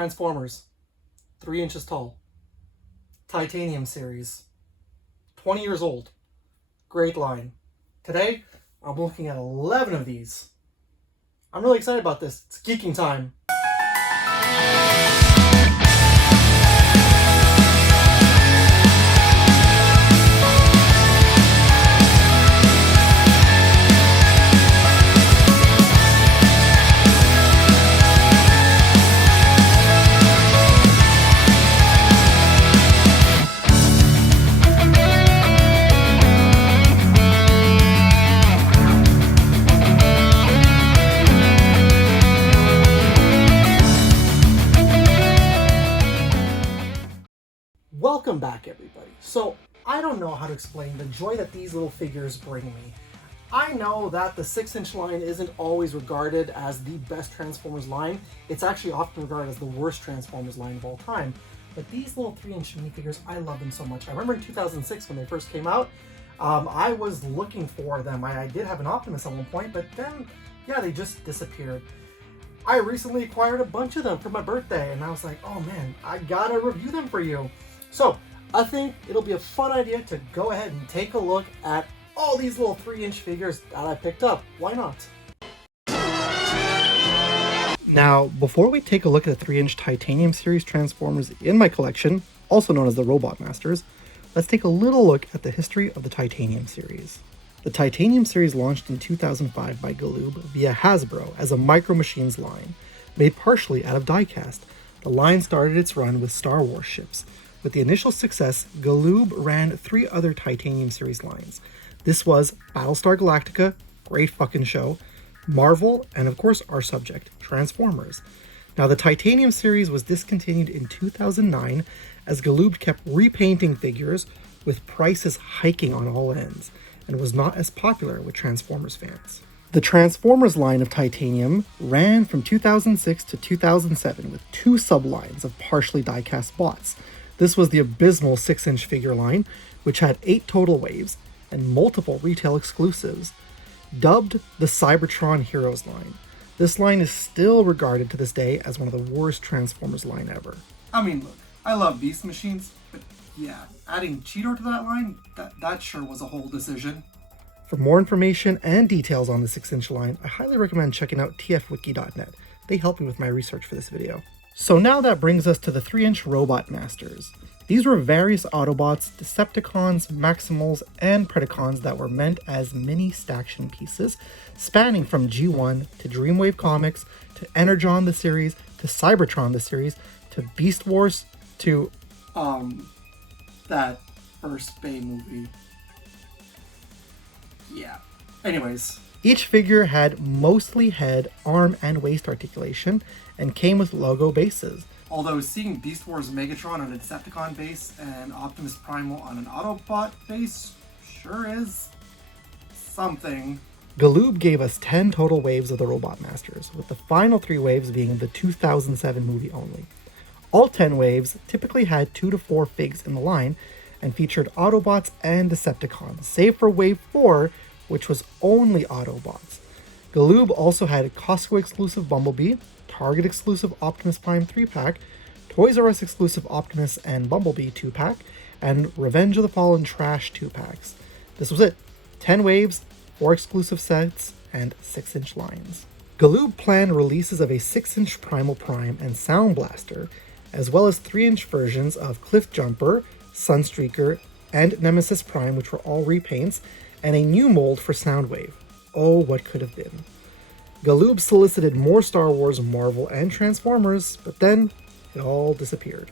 Transformers, 3 inches tall. Titanium series, 20 years old. Great line. Today, I'm looking at 11 of these. I'm really excited about this. It's geeking time. Welcome back, everybody. So, I don't know how to explain the joy that these little figures bring me. I know that the 6-inch line isn't always regarded as the best Transformers line. It's actually often regarded as the worst Transformers line of all time. But these little 3-inch minifigures, I love them so much. I remember in 2006 when they first came out, I was looking for them. I did have an Optimus at one point, but then, yeah, they just disappeared. I recently acquired a bunch of them for my birthday, and I was like, oh man, I gotta review them for you. So, I think it'll be a fun idea to go ahead and take a look at all these little 3-inch figures that I picked up. Why not? Now, before we take a look at the 3-inch Titanium series Transformers in my collection, also known as the Robot Masters, let's take a little look at the history of the Titanium series. The Titanium series launched in 2005 by Galoob via Hasbro as a Micro Machines line, made partially out of die-cast. The line started its run with Star Wars ships. With the initial success, Galoob ran 3 other Titanium series lines. This was Battlestar Galactica, great fucking show, Marvel, and of course our subject, Transformers. Now the Titanium series was discontinued in 2009 as Galoob kept repainting figures with prices hiking on all ends and was not as popular with Transformers fans. The Transformers line of Titanium ran from 2006 to 2007 with 2 sublines of partially die-cast bots. This was the abysmal 6-inch figure line, which had 8 total waves and multiple retail exclusives. Dubbed the Cybertron Heroes line, this line is still regarded to this day as one of the worst Transformers line ever. I mean, look, I love Beast Machines, but yeah, adding Cheetor to that line, that sure was a whole decision. For more information and details on the 6-inch line, I highly recommend checking out tfwiki.net. They helped me with my research for this video. So now that brings us to the 3-inch Robot Masters. These were various Autobots, Decepticons, Maximals, and Predacons that were meant as mini Staction pieces, spanning from G1 to Dreamwave Comics, to Energon the series, to Cybertron the series, to Beast Wars, to that first Bay movie. Yeah. Anyways. Each figure had mostly head, arm, and waist articulation, and came with logo bases. Although seeing Beast Wars Megatron on a Decepticon base and Optimus Primal on an Autobot base sure is something. Galoob gave us 10 total waves of the Robot Masters, with the final 3 waves being the 2007 movie only. All 10 waves typically had 2 to 4 figs in the line and featured Autobots and Decepticons, save for Wave 4, which was only Autobots. Galoob also had Costco exclusive Bumblebee, Target exclusive Optimus Prime 3-pack, Toys R Us exclusive Optimus and Bumblebee 2-pack, and Revenge of the Fallen Trash 2-packs. This was it. 10 waves, 4 exclusive sets, and 6-inch lines. Galoob planned releases of a 6-inch Primal Prime and Sound Blaster, as well as 3-inch versions of Cliff Jumper, Sunstreaker, and Nemesis Prime, which were all repaints, and a new mold for Soundwave. Oh, what could have been. Galoob solicited more Star Wars, Marvel, and Transformers, but then it all disappeared.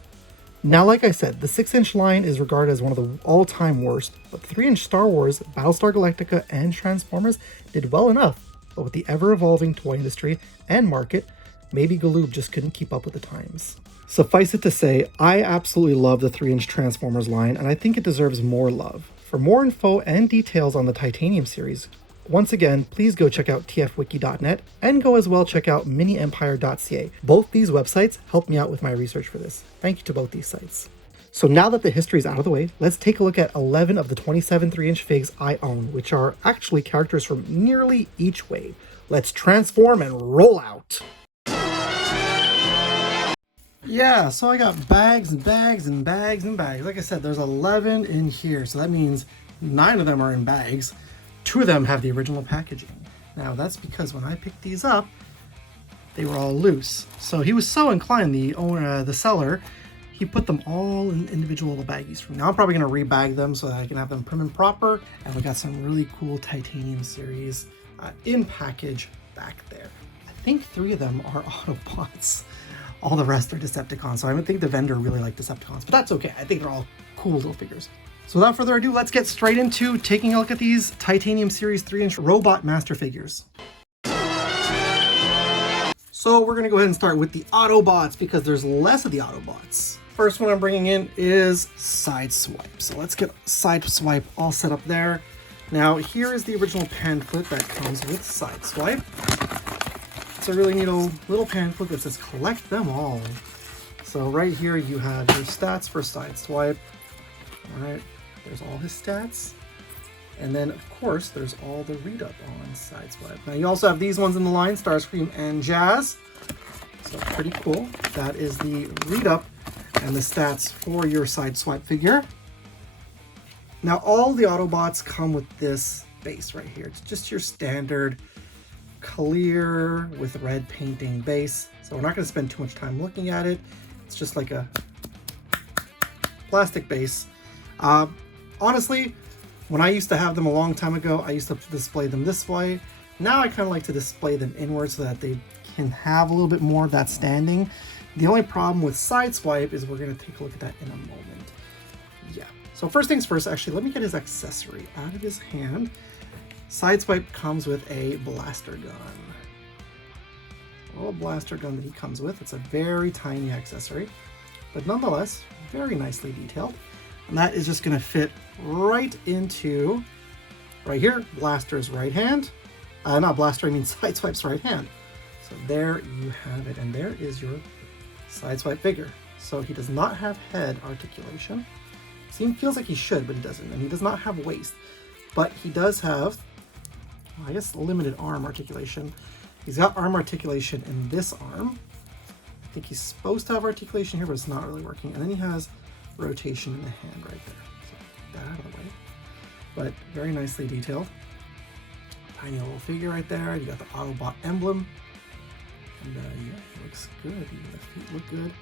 Now, like I said, the 6-inch line is regarded as one of the all-time worst, but the 3-inch Star Wars, Battlestar Galactica, and Transformers did well enough, but with the ever-evolving toy industry and market, maybe Galoob just couldn't keep up with the times. Suffice it to say, I absolutely love the 3-inch Transformers line, and I think it deserves more love. For more info and details on the Titanium series, once again, please go check out tfwiki.net and go as well check out miniempire.ca. Both these websites helped me out with my research for this. Thank you to both these sites. So now that the history is out of the way, let's take a look at 11 of the 27 3-inch figs I own, which are actually characters from nearly each wave. Let's transform and roll out! Yeah, so I got bags and bags and bags and bags. Like I said, there's 11 in here, so that means 9 of them are in bags. 2 of them have the original packaging. Now that's because when I picked these up, they were all loose. So he was so inclined, the owner, the seller, he put them all in individual little baggies for me. Now I'm probably gonna rebag them so that I can have them prim and proper. And we got some really cool Titanium series in package back there. I think 3 of them are Autobots. All the rest are Decepticons, so I don't think the vendor really liked Decepticons, but that's okay. I think they're all cool little figures. So without further ado, let's get straight into taking a look at these Titanium Series 3-inch Robot Master figures. So we're gonna go ahead and start with the Autobots because there's less of the Autobots. First one I'm bringing in is Sideswipe. So let's get Sideswipe all set up there. Now here is the original pamphlet that comes with Sideswipe. It's a really neat little pamphlet that says collect them all. So right here you have your stats for Sideswipe. All right, there's all his stats. And then of course there's all the read-up on Sideswipe. Now you also have these ones in the line, Starscream and Jazz. So pretty cool. That is the read-up and the stats for your Sideswipe figure. Now all the Autobots come with this base right here. It's just your standard clear with red painting base. So we're not going to spend too much time looking at it. It's just like a plastic base. Honestly, when I used to have them a long time ago, I used to display them this way. Now I kind of like to display them inward so that they can have a little bit more of that standing. The only problem with Sideswipe is we're going to take a look at that in a moment. Yeah. So first things first, actually, let me get his accessory out of his hand. Sideswipe comes with a blaster gun. A little blaster gun that he comes with. It's a very tiny accessory, but nonetheless, very nicely detailed. And that is just going to fit right into, right here, Blaster's right hand. Not Blaster, I mean Sideswipe's right hand. So there you have it, and there is your Sideswipe figure. So he does not have head articulation. Feels like he should, but he doesn't. And he does not have waist, but he does have, I guess, limited arm articulation. He's got arm articulation in this arm. I think he's supposed to have articulation here, but it's not really working. And then he has rotation in the hand right there. So get that out of the way. But very nicely detailed. Tiny little figure right there. You got the Autobot emblem. And yeah, it looks good. The feet look good.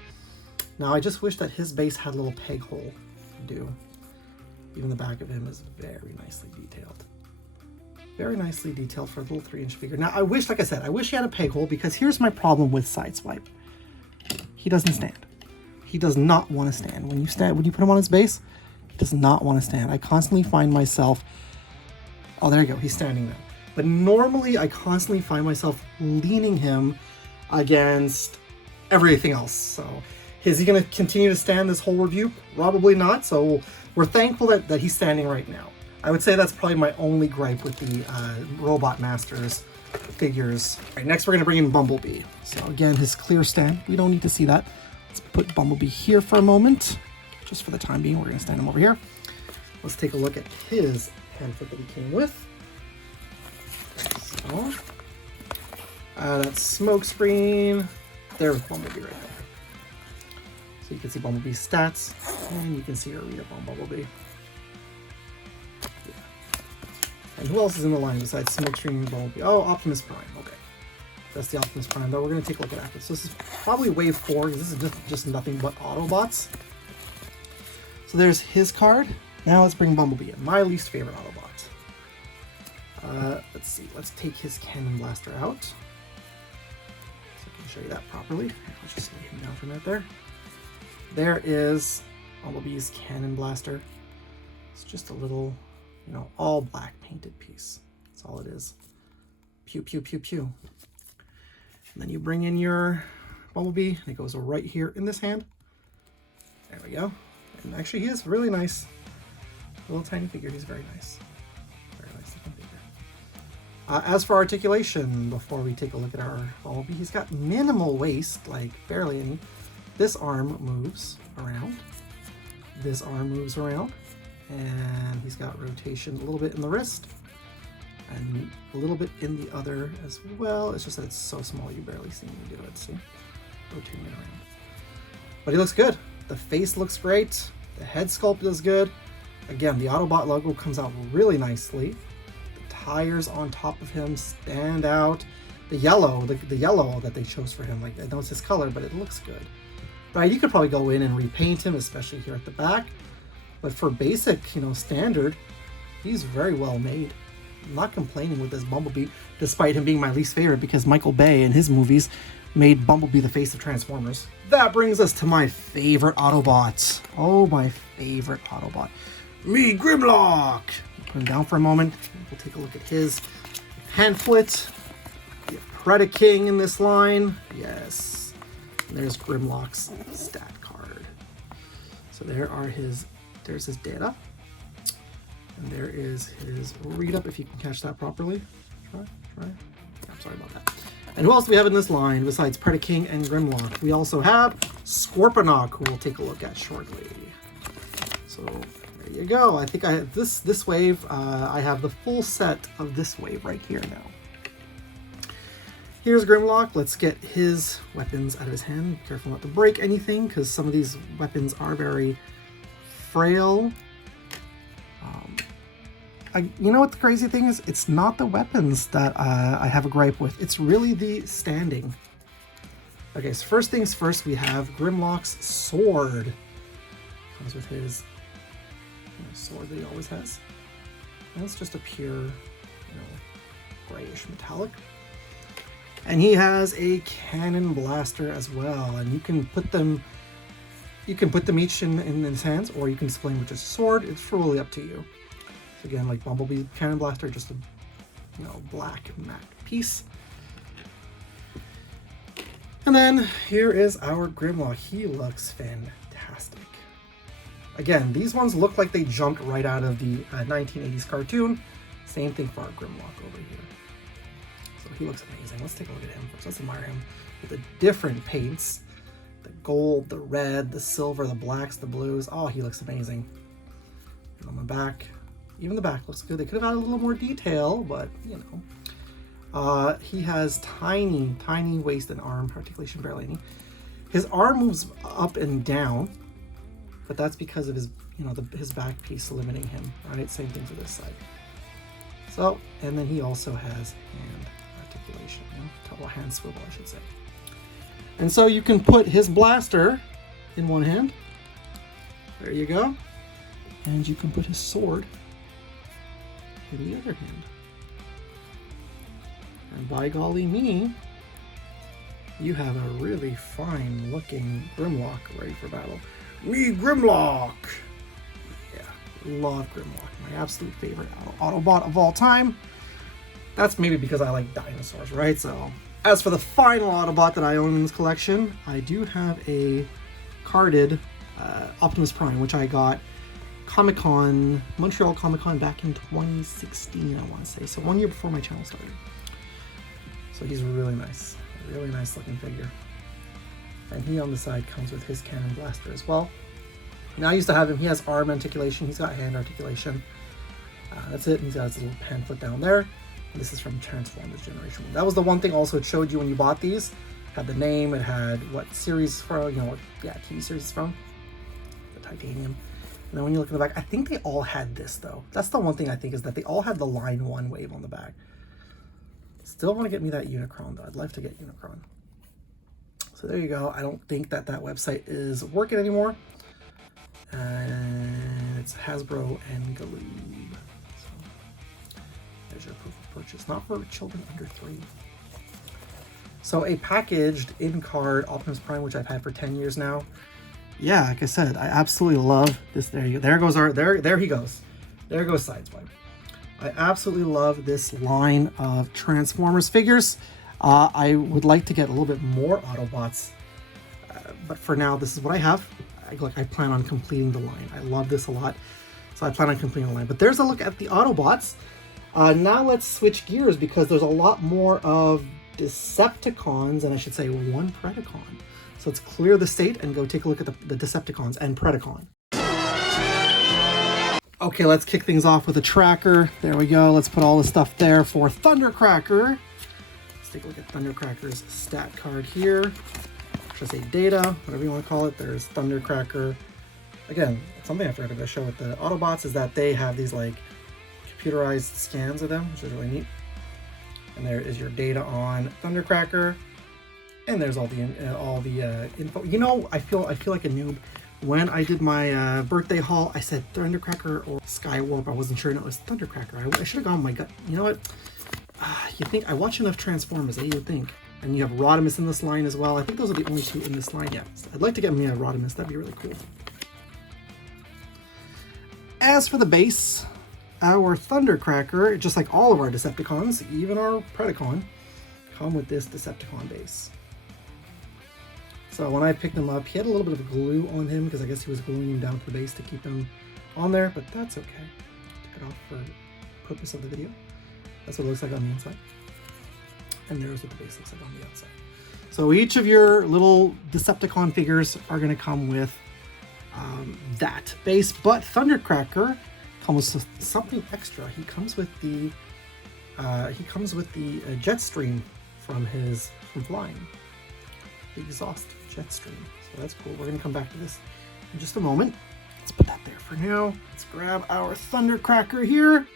Now I just wish that his base had a little peg hole to do. Even the back of him is very nicely detailed. Very nicely detailed for a little 3-inch figure. Now I wish, like I said, I wish he had a peg hole because here's my problem with Sideswipe. He doesn't stand. He does not want to stand. When you put him on his base, he does not want to stand. I constantly find myself, oh, there you go, he's standing now. But normally I constantly find myself leaning him against everything else. So is he going to continue to stand this whole review? Probably not. So we're thankful that he's standing right now. I would say that's probably my only gripe with the Robot Masters figures. All right, next we're going to bring in Bumblebee. So again, his clear stand. We don't need to see that. Let's put Bumblebee here for a moment. Just for the time being, we're going to stand him over here. Let's take a look at his pamphlet that he came with. So, that's Smokescreen. There's Bumblebee right there. So you can see Bumblebee's stats, and you can see her read up on Bumblebee. Yeah. And who else is in the line besides Smokescreen and Bumblebee? Oh, Optimus Prime. Okay. That's the Optimus Prime that we're going to take a look at after. So this is probably wave 4, because this is just nothing but Autobots. So there's his card. Now let's bring Bumblebee in, my least favorite Autobot. Let's see, let's take his Cannon Blaster out. So I can show you that properly. I'll just lay him down for a minute there. There is Bumblebee's Cannon Blaster. It's just a little, all black painted piece. That's all it is. Pew, pew, pew, pew. And then you bring in your Bumblebee, and it goes right here in this hand. There we go. And actually, he is really nice. A little tiny figure. He's very nice. Very nice looking figure. As for articulation, before we take a look at our Bumblebee, he's got minimal waist, like barely any. This arm moves around. This arm moves around. And he's got rotation a little bit in the wrist. And a little bit in the other as well. It's just that it's so small you barely see me do it. See? Rotating it But he looks good. The face looks great. The head sculpt is good. Again, the Autobot logo comes out really nicely. The tires on top of him stand out. The yellow, the yellow that they chose for him, like I know it's his color, but it looks good. Right, you could probably go in and repaint him, especially here at the back. But for basic, standard, he's very well made. I'm not complaining with this Bumblebee, despite him being my least favorite because Michael Bay in his movies made Bumblebee the face of Transformers. That brings us to my favorite Autobot. Oh, my favorite Autobot. Me, Grimlock! Put him down for a moment. We'll take a look at his hand foot. We have Predaking in this line. Yes. And there's Grimlock's stat card. So there's his data. And there is his read up, if you can catch that properly. Try. I'm sorry about that. And who else do we have in this line besides Predaking and Grimlock? We also have Scorponok, who we'll take a look at shortly. So there you go. I think I have this wave. I have the full set of this wave right here now. Here's Grimlock. Let's get his weapons out of his hand. Be careful not to break anything, because some of these weapons are very frail. You know what the crazy thing is? It's not the weapons that I have a gripe with. It's really the standing. Okay, so first things first, we have Grimlock's sword. Comes with his sword that he always has. And it's just a pure, grayish metallic. And he has a cannon blaster as well. And you can put them each in his hands, or you can display them with just a sword. It's really up to you. Again, like Bumblebee cannon blaster, just a black matte piece. And then here is our Grimlock. He looks fantastic. Again, these ones look like they jumped right out of the 1980s cartoon. Same thing for our Grimlock over here. So he looks amazing. Let's take a look at him first. Let's admire him with the different paints. The gold, the red, the silver, the blacks, the blues. Oh, he looks amazing. And on the back, even the back looks good. They could have added a little more detail, but he has tiny waist and arm articulation, barely any. His arm moves up and down, but that's because of his, his back piece limiting him, right? Same thing for this side. So, and then he also has hand articulation, or hand swivel, I should say. And so you can put his blaster in one hand. There you go. And you can put his sword in the other hand. And by golly me, you have a really fine looking Grimlock ready for battle. Me, Grimlock! Yeah, love Grimlock. My absolute favorite Autobot of all time. That's maybe because I like dinosaurs, right? So, as for the final Autobot that I own in this collection, I do have a carded Optimus Prime, which I got Comic-Con, Montreal Comic-Con back in 2016, I want to say. So 1 year before my channel started. So he's really nice looking figure. And he on the side comes with his cannon blaster as well. Now I used to have him, he has arm articulation, he's got hand articulation. That's it, he's got his little hand foot down there. And this is from Transformers Generation 1. That was the one thing also it showed you when you bought these. It had the name, it had what series from, TV series it's from. The titanium. And then when you look at the back, I think they all had this though. That's the one thing I think is that they all had the Line 1 wave on the back. Still want to get me that Unicron though. I'd love to get Unicron. So there you go. I don't think that website is working anymore. And it's Hasbro and Galoob. So there's your proof of purchase. Not for children under 3. So a packaged in-card Optimus Prime, which I've had for 10 years now. Yeah, like I said, I absolutely love this. There you go. There goes there he goes. There goes Sideswipe. I absolutely love this line of Transformers figures. I would like to get a little bit more Autobots, but for now, this is what I have. I plan on completing the line. I love this a lot, so I plan on completing the line. But there's a look at the Autobots. Now let's switch gears because there's a lot more of Decepticons, and I should say one Predacon. So let's clear the state and go take a look at the Decepticons and Predacon. Okay, let's kick things off with a tracker. There we go. Let's put all the stuff there for Thundercracker. Let's take a look at Thundercracker's stat card here. should I say Data, whatever you want to call it. There's Thundercracker. Again, something I forgot to show with the Autobots is that they have these like computerized scans of them, which is really neat. And there is your data on Thundercracker, and there's all the info. You know, I feel like a noob. When I did my birthday haul, I said Thundercracker or Skywarp. I wasn't sure, and it was Thundercracker. I should have gone with my gut. You know what? You think I watch enough Transformers, you would think. And you have Rodimus in this line as well. I think those are the only two in this line. Yeah, I'd like to get me a Rodimus. That'd be really cool. As for the base, our Thundercracker, just like all of our Decepticons, even our Predacon, come with this Decepticon base. So when I picked him up, he had a little bit of glue on him because I guess he was gluing him down to the base to keep him on there, but that's okay. Took it off for purpose of the video. That's what it looks like on the inside. And there's what the base looks like on the outside. So each of your little Decepticon figures are going to come with that base, but Thundercracker comes with something extra. He comes with the Jetstream from flying. The exhaust Jetstream. So that's cool. We're going to come back to this in just a moment. Let's put that there for now. Let's grab our Thundercracker here.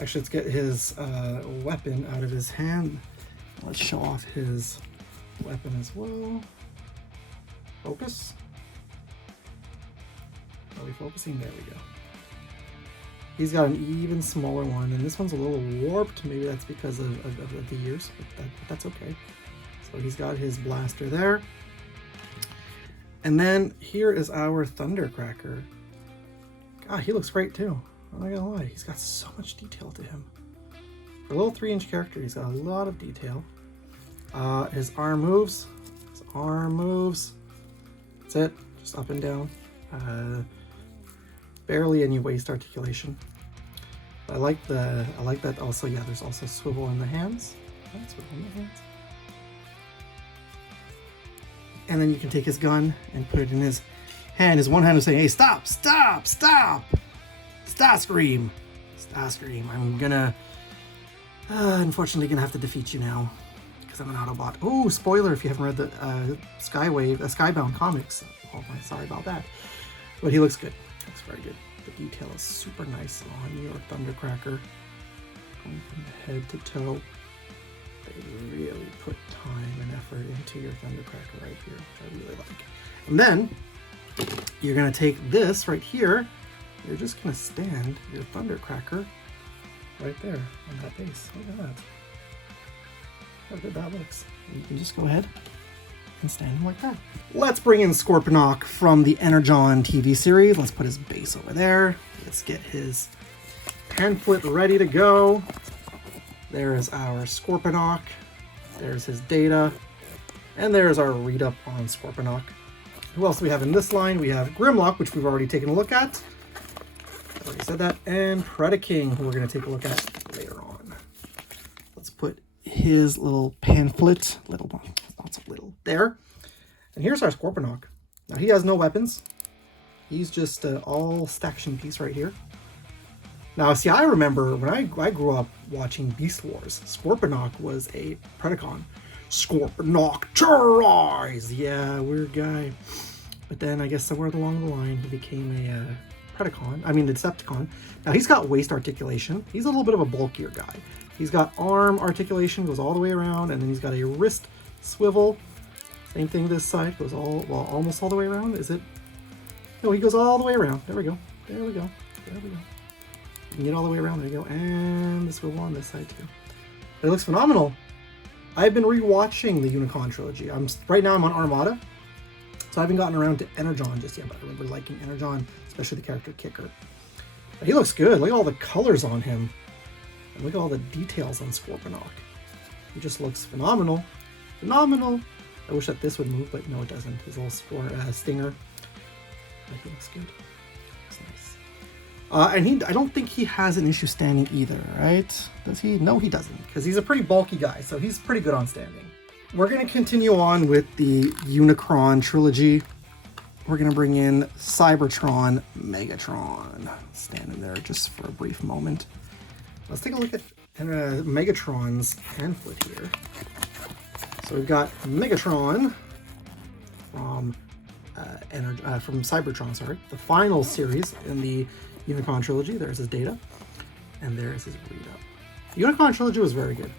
Actually, let's get his weapon out of his hand. Let's show off his weapon as well. Focus. Are we focusing? There we go. He's got an even smaller one, and this one's a little warped. Maybe that's because of the years, but that's okay. So he's got his blaster there. And then here is our Thundercracker. God, he looks great too. I'm not gonna lie, he's got so much detail to him. For a little 3-inch character, he's got a lot of detail. His arm moves. That's it, just up and down. Barely any waist articulation. I like that also. Yeah, there's also swivel in the hands. And then you can take his gun and put it in his hand. His one hand is saying, "Hey, stop! Stop! Stop! Starscream! Starscream! I'm gonna, unfortunately, gonna have to defeat you now because I'm an Autobot." Oh, spoiler if you haven't read the Skybound comics. Oh, sorry about that. But he looks good. Looks very good. The detail is super nice on your Thundercracker. Going from the head to toe. They really put time and effort into your Thundercracker right here, which I really like. And then you're going to take this right here. You're just going to stand your Thundercracker right there on that base. Look at that. How good that looks. You can just go ahead and stand him like that. Let's bring in Scorponok from the Energon TV series. Let's put his base over there. Let's get his pamphlet ready to go. There is our Scorponok. There's his data. And there's our read-up on Scorponok. Who else do we have in this line? We have Grimlock, which we've already taken a look at. I already said that. And Predaking, who we're going to take a look at later on. Let's put his little pamphlet, lots of little, there. And here's our Scorponok. Now he has no weapons. He's just all staction piece right here. Now, see, I remember when I grew up watching Beast Wars, Scorponok was a Predacon. Scorponok, terrorize! Yeah, weird guy. But then I guess somewhere along the line, he became a Predacon. I mean, the Decepticon. Now, he's got waist articulation. He's a little bit of a bulkier guy. He's got arm articulation, goes all the way around, and then he's got a wrist swivel. Same thing this side, goes almost all the way around. Is it? No, he goes all the way around. There we go. There we go. There we go. You can get all the way around. There you go. And the swivel on this side too. It looks phenomenal. I've been rewatching the Unicron trilogy. Right now I'm on Armada, so I haven't gotten around to Energon just yet, but I remember liking Energon, especially the character Kicker. But he looks good. Look at all the colors on him. And look at all the details on Scorponok. He just looks phenomenal. Phenomenal. I wish that this would move, but no, it doesn't. His little stinger. But he looks good. Looks nice. And I don't think he has an issue standing either, right? Does he? No, he doesn't, because he's a pretty bulky guy, so he's pretty good on standing. We're going to continue on with the Unicron trilogy. We're going to bring in Cybertron Megatron. Standing there just for a brief moment. Let's take a look at Megatron's pamphlet here. So we've got Megatron, from from Cybertron, sorry. The final series in the Unicron trilogy. There's his Data, and there's his Rita. The Unicron trilogy was very good.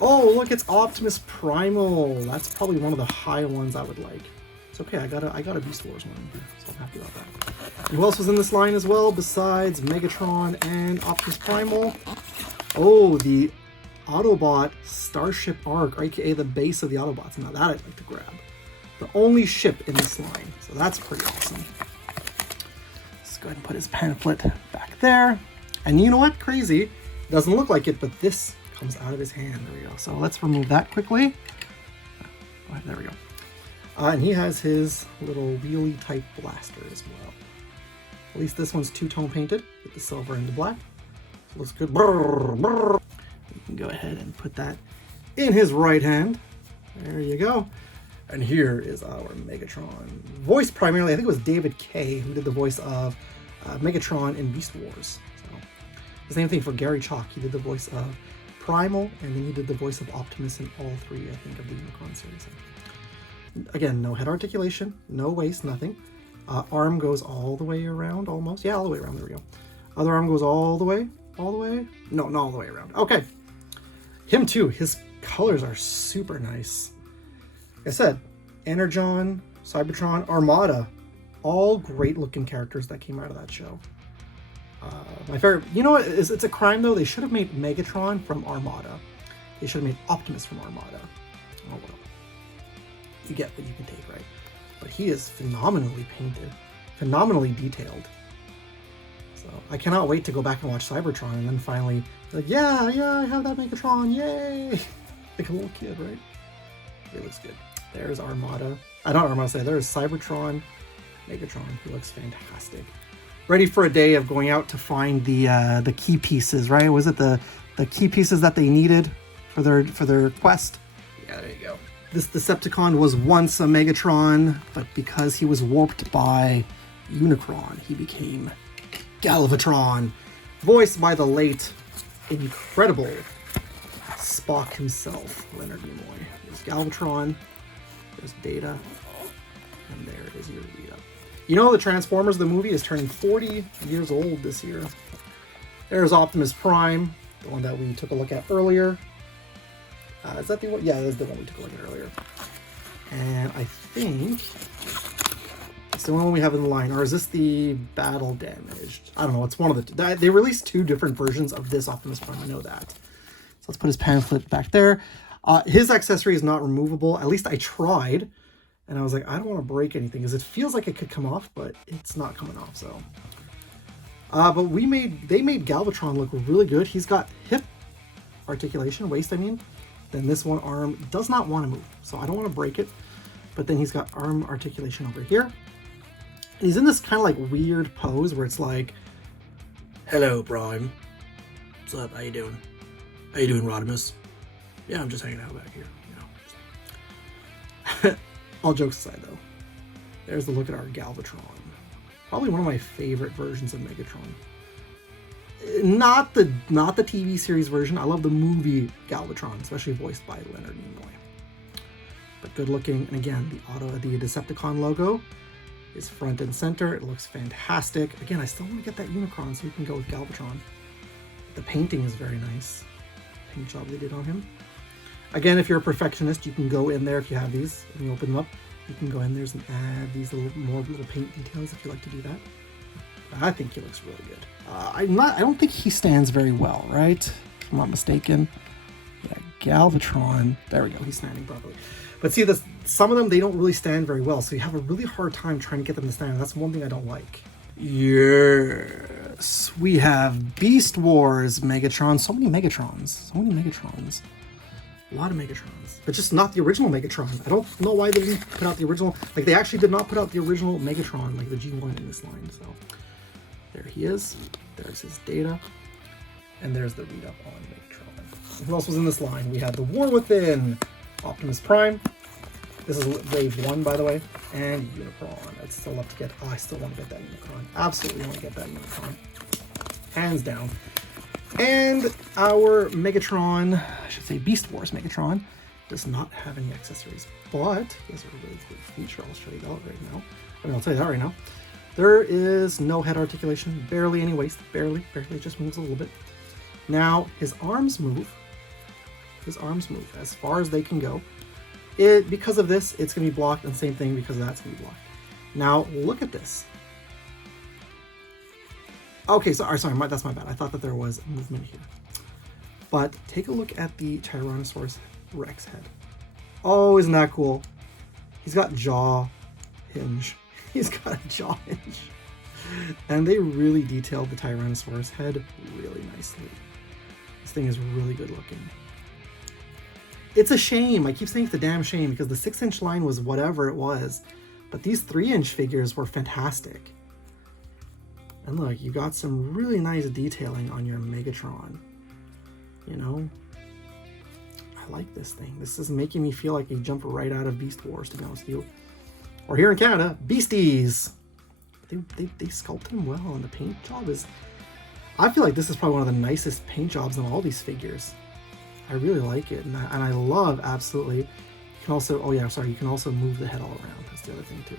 Oh, look, it's Optimus Primal. That's probably one of the high ones I would like. It's okay, I got a Beast Wars one, so I'm happy about that. And who else was in this line as well, besides Megatron and Optimus Primal? Oh, the Autobot Starship Arc, aka the base of the Autobots. Now that I'd like to grab. The only ship in this line, so that's pretty awesome. Let's go ahead and put his pamphlet back there. And you know what? Crazy. Doesn't look like it, but this comes out of his hand. There we go. So let's remove that quickly. There we go. And he has his little wheelie type blaster as well. At least this one's two-tone painted with the silver and the black. So it looks good. You can go ahead and put that in his right hand. There you go. And here is our Megatron. Voiced primarily, I think it was David Kaye who did the voice of Megatron in Beast Wars. So the same thing for Gary Chalk. He did the voice of Primal, and then he did the voice of Optimus in all three, I think, of the Unicron series. Again, no head articulation, no waist, nothing. Arm goes all the way around, almost. Yeah, all the way around. There we go. Other arm goes all the way. All the way? No, not all the way around. Okay. Him too. His colors are super nice. Like I said, Energon, Cybertron, Armada, all great looking characters that came out of that show. My favorite, you know what, it's a crime though, they should have made Megatron from Armada. They should have made Optimus from Armada. Oh well. You get what you can take, right? But he is phenomenally painted, phenomenally detailed. So I cannot wait to go back and watch Cybertron and then finally, like, yeah, I have that Megatron, yay! Like a little kid, right? It looks good. There's Armada. I don't Armada say. There's Cybertron, Megatron. He looks fantastic. Ready for a day of going out to find the key pieces, right? Was it the key pieces that they needed for their quest? Yeah, there you go. This Decepticon was once a Megatron, but because he was warped by Unicron, he became Galvatron, voiced by the late, incredible Spock himself, Leonard Nimoy. There's Galvatron. There's Data, and there is your Rita. You know, the Transformers, the movie, is turning 40 years old this year. There's Optimus Prime, the one that we took a look at earlier. Is that the one? Yeah, that's the one we took a look at earlier. And I think it's the one we have in the line. Or is this the Battle Damaged? I don't know. It's one of the two. They released two different versions of this Optimus Prime. I know that. So let's put his pamphlet back there. His accessory is not removable. At least I tried. And I was like, I don't want to break anything because it feels like it could come off, but it's not coming off, so. But they made Galvatron look really good. He's got hip articulation, waist, I mean. Then this one arm does not want to move, so I don't want to break it. But then he's got arm articulation over here. And he's in this kind of like weird pose where it's like, hello, Prime. What's up? How you doing? How you doing, Rodimus? Yeah, I'm just hanging out back here. You know. All jokes aside, though, there's the look at our Galvatron. Probably one of my favorite versions of Megatron. Not the TV series version. I love the movie Galvatron, especially voiced by Leonard Nimoy. But good looking, and again, the Decepticon logo is front and center. It looks fantastic. Again, I still want to get that Unicron so we can go with Galvatron. The painting is very nice. Paint job they did on him. Again, if you're a perfectionist, you can go in there if you have these and you open them up. You can go in there and add these more little paint details if you like to do that. I think he looks really good. I don't think he stands very well, right? If I'm not mistaken. Yeah, Galvatron. There we go. He's standing properly. But see, some of them, they don't really stand very well. So you have a really hard time trying to get them to stand. That's one thing I don't like. Yes. We have Beast Wars Megatron. So many Megatrons. A lot of Megatrons, but just not the original Megatron. I don't know why they didn't put out the original. Like, they actually did not put out the original Megatron, like the G1 in this line. So there he is. There's his Data. And there's the read-up on Megatron. Who else was in this line? We had the War Within, Optimus Prime. This is Wave 1, by the way. And Unicron. I'd still love to get... Oh, I still want to get that Unicron. Absolutely want to get that Unicron. Hands down. And our Megatron, I should say Beast Wars Megatron, Does not have any accessories, but he has a really good feature. I'll show you that right now. I mean, I'll tell you that right now. There is no head articulation, barely any waist, barely, just moves a little bit. Now, his arms move as far as they can go. Because of this, it's going to be blocked, and same thing because of that's going to be blocked. Now, look at this. Okay, sorry, that's my bad. I thought that there was movement here. But take a look at the Tyrannosaurus Rex head. Oh, isn't that cool? He's got jaw hinge. He's got a jaw hinge. And they really detailed the Tyrannosaurus head really nicely. This thing is really good looking. It's a shame. I keep saying it's a damn shame because the 6-inch line was whatever it was. But these 3-inch figures were fantastic. And look, you got some really nice detailing on your Megatron. You know? I like this thing. This is making me feel like a jump right out of Beast Wars, to be honest with you. Or here in Canada, Beasties! They sculpted him well, and the paint job is... I feel like this is probably one of the nicest paint jobs on all these figures. I really like it, and I love, absolutely. You can also, oh yeah, sorry, you can also move the head all around. That's the other thing too.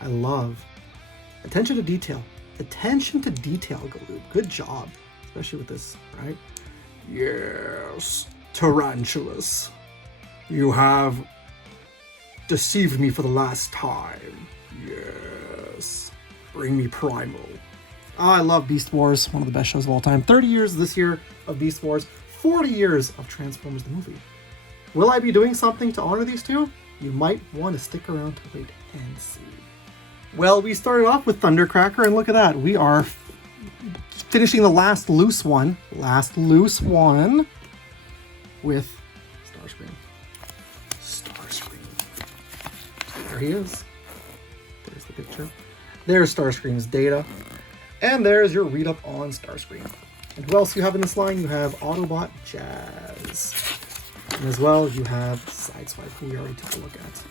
I love attention to detail. Attention to detail, Galoob. Good job, especially with this, right? Yes, Tarantulas. You have deceived me for the last time. Yes. Bring me Primal. Oh, I love Beast Wars, one of the best shows of all time. 30 years this year of Beast Wars, 40 years of Transformers the movie. Will I be doing something to honor these two? You might want to stick around to wait and see. Well, we started off with Thundercracker, and look at that. We are finishing the last loose one with Starscream. There he is. There's the picture. There's Starscream's data. And there's your read-up on Starscream. And who else you have in this line? You have Autobot Jazz. And as well, you have Sideswipe, who we already took a look at.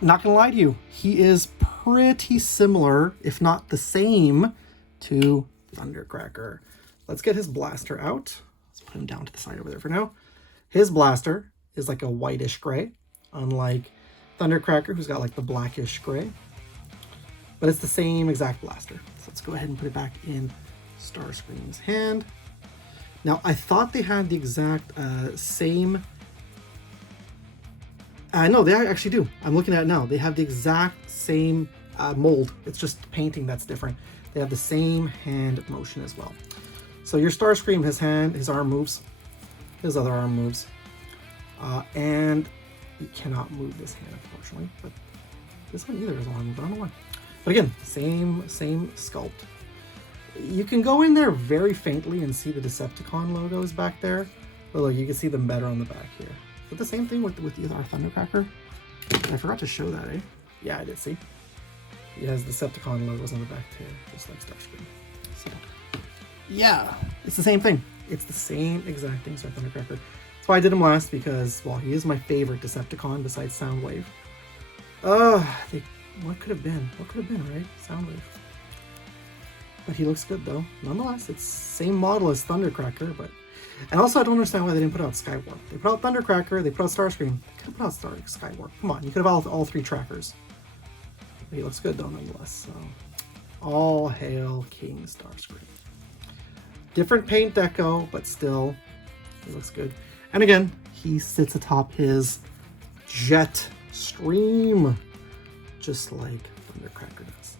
Not gonna lie to you, he is pretty similar, if not the same, to Thundercracker. Let's get his blaster out. Let's put him down to the side over there for now. His blaster is like a whitish gray, unlike Thundercracker, who's got like the blackish gray. But it's the same exact blaster. So let's go ahead and put it back in Starscream's hand. Now, I thought they had the exact same... no, they actually do. I'm looking at it now. They have the exact same mold. It's just the painting that's different. They have the same hand motion as well. So your Starscream, his arm moves. His other arm moves. And you cannot move this hand, unfortunately. But this one either is arm move. I don't know why. But again, same sculpt. You can go in there very faintly and see the Decepticon logos back there. But look, you can see them better on the back here. But the same thing with our Thundercracker. I forgot to show that, eh? Yeah, I did, see? He has Decepticon logos on the back too, just like Starscream. So, yeah, it's the same thing. It's the same exact thing as our Thundercracker. That's why I did him last, because, well, he is my favorite Decepticon besides Soundwave. What could have been? What could have been, right? Soundwave. But he looks good, though. Nonetheless, it's same model as Thundercracker, but... And also, I don't understand why they didn't put out Skywarp. They put out Thundercracker, they put out Starscream. They could have put out Skywarp. Come on, you could have all three trackers. But he looks good, though, nonetheless. So, all hail King Starscream. Different paint deco, but still, he looks good. And again, he sits atop his Jet Stream, just like Thundercracker does.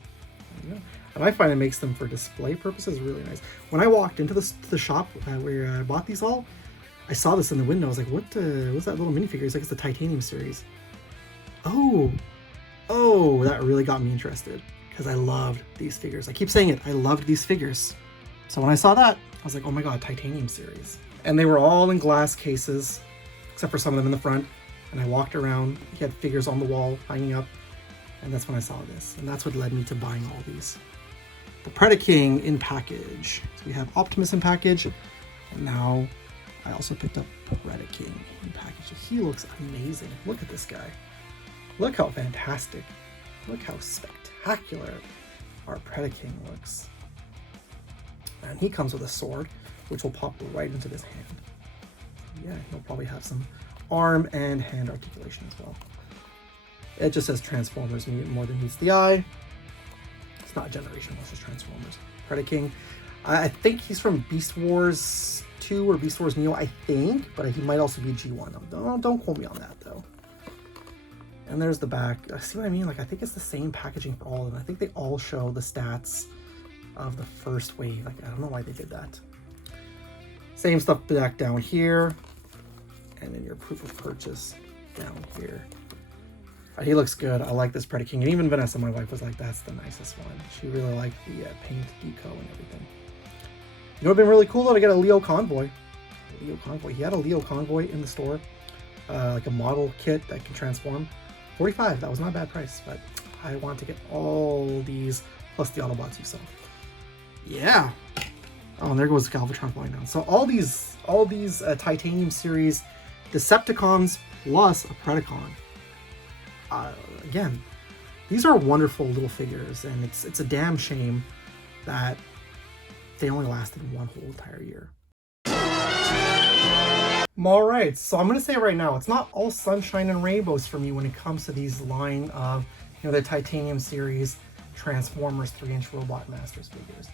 There you go. And I find it makes them for display purposes really nice. When I walked into the shop where I bought these all, I saw this in the window. I was like, what's that little minifigure? It's like it's the Titanium series. Oh, that really got me interested because I loved these figures. I keep saying it, I loved these figures. So when I saw that, I was like, oh my God, Titanium series. And they were all in glass cases, except for some of them in the front. And I walked around, he had figures on the wall hanging up. And that's when I saw this. And that's what led me to buying all these. The Predaking in package. So we have Optimus in package. And now I also picked up Predaking in package. He looks amazing. Look at this guy. Look how fantastic. Look how spectacular our Predaking looks. And he comes with a sword, which will pop right into this hand. yeah, he'll probably have some arm and hand articulation as well. It just says Transformers more than meets the eye. It's not Generation, it's just Transformers. Predaking. I think he's from Beast Wars 2 or Beast Wars Neo, I think, but he might also be G1. Don't quote me on that, though. And there's the back. See what I mean? Like, I think it's the same packaging for all of them. I think they all show the stats of the first wave. Like, I don't know why they did that. Same stuff back down here. And then your proof of purchase down here. He looks good. I like this Predaking. And even Vanessa, my wife, was like, that's the nicest one. She really liked the paint deco and everything. You know, it'd been really cool though to get a Leo Convoy. He had a Leo Convoy in the store, like a model kit that can transform. $45. That was not a bad price, but I want to get all these plus the Autobots you saw. Yeah. Oh, and there goes Galvatron flying down. So all these Titanium series Decepticons plus a Predacon. Again, these are wonderful little figures, and it's a damn shame that they only lasted one whole entire year. Alright, so I'm going to say right now, it's not all sunshine and rainbows for me when it comes to these line of, the Titanium series Transformers 3-inch Robot Masters figures.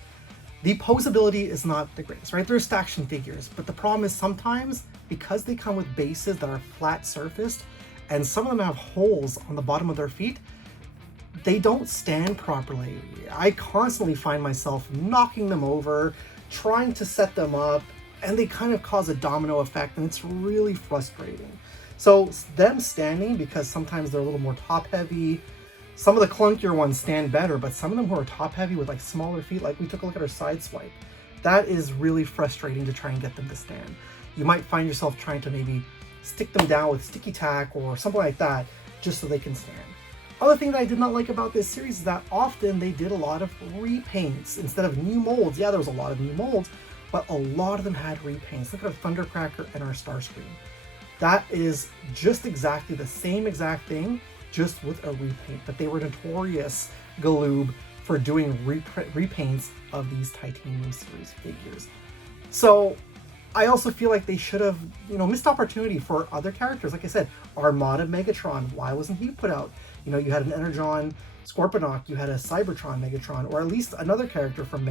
The posability is not the greatest, right? They're Staction figures, but the problem is sometimes, because they come with bases that are flat surfaced, and some of them have holes on the bottom of their feet, they don't stand properly. I constantly find myself knocking them over, trying to set them up, and they kind of cause a domino effect, and it's really frustrating. So them standing, because sometimes they're a little more top heavy, some of the clunkier ones stand better, but some of them who are top heavy with like smaller feet, like we took a look at our Sideswipe, that is really frustrating to try and get them to stand. You might find yourself trying to maybe stick them down with sticky tack or something like that, just so they can stand. Other thing that I did not like about this series is that often they did a lot of repaints instead of new molds. Yeah, there was a lot of new molds, but a lot of them had repaints. Look at our Thundercracker and our Starscream. That is just exactly the same exact thing, just with a repaint. But they were notorious, Galoob, for doing repaints of these Titanium series figures. So I also feel like they should have, missed opportunity for other characters. Like I said, Armada Megatron, why wasn't he put out? You had an Energon Scorponok, you had a Cybertron Megatron, or at least another character from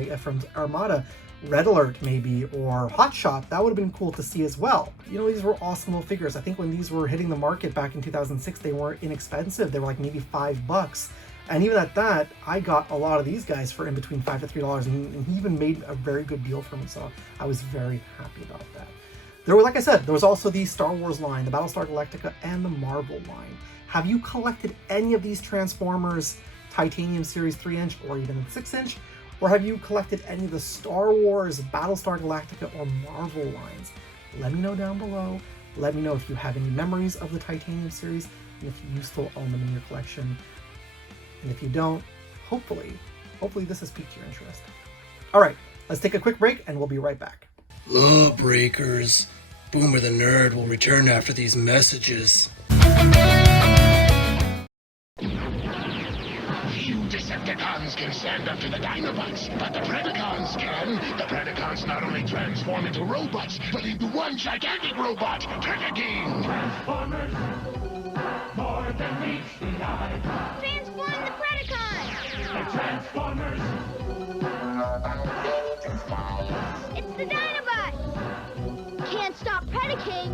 Armada, Red Alert maybe, or Hotshot. That would have been cool to see as well. These were awesome little figures. I think when these were hitting the market back in 2006, they weren't inexpensive. They were like maybe $5. And even at that, I got a lot of these guys for in between $5 to $3, and he even made a very good deal for me, so I was very happy about that. There were, like I said, there was also the Star Wars line, the Battlestar Galactica, and the Marvel line. Have you collected any of these Transformers Titanium Series 3-inch or even 6-inch? Or have you collected any of the Star Wars, Battlestar Galactica, or Marvel lines? Let me know down below. Let me know if you have any memories of the Titanium series, and if you still own them in your collection. And if you don't, hopefully this has piqued your interest. All right, let's take a quick break and we'll be right back. Lawbreakers. Boomer the Nerd will return after these messages. You Decepticons can stand up to the Dinobots, but the Predacons can. The Predacons not only transform into robots, but into one gigantic robot, Predaking. Transformers, more than meets the eye. Transform the Predacons! The Transformers. It's the Dinobots! Can't stop Predaking!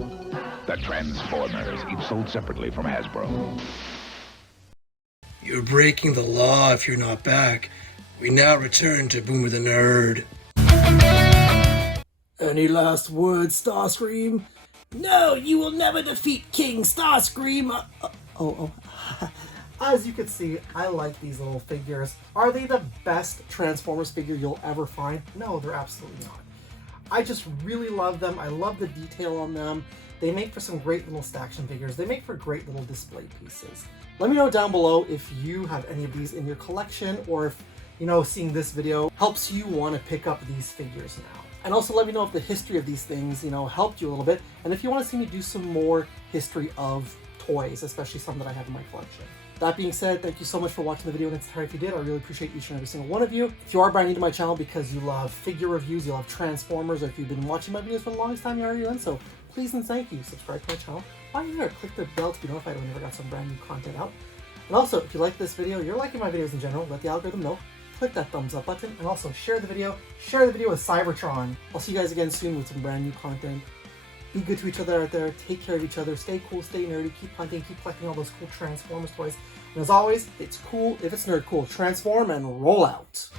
The Transformers, each sold separately from Hasbro. You're breaking the law if you're not back. We now return to Boomer the Nerd. Any last words, Starscream? No, you will never defeat King Starscream! As you can see, I like these little figures. Are they the best Transformers figure you'll ever find? No, they're absolutely not. I just really love them. I love the detail on them. They make for some great little Staction figures. They make for great little display pieces. Let me know down below if you have any of these in your collection, or if, seeing this video helps you want to pick up these figures now. And also let me know if the history of these things, helped you a little bit. And if you want to see me do some more history of toys, especially some that I have in my collection. That being said, thank you so much for watching the video in its entirety. If you did, I really appreciate each and every single one of you. If you are brand new to my channel because you love figure reviews, you love Transformers, or if you've been watching my videos for the longest time, you already done so, please and thank you, subscribe to my channel. While you're there, click the bell to be notified whenever I got some brand new content out. And also, if you like this video, you're liking my videos in general, let the algorithm know. Click that thumbs up button, and also share the video. Share the video with Cybertron. I'll see you guys again soon with some brand new content. Be good to each other out there. Take care of each other. Stay cool, stay nerdy. Keep hunting, keep collecting all those cool Transformers toys. And as always, it's cool if it's nerd cool. Transform and roll out.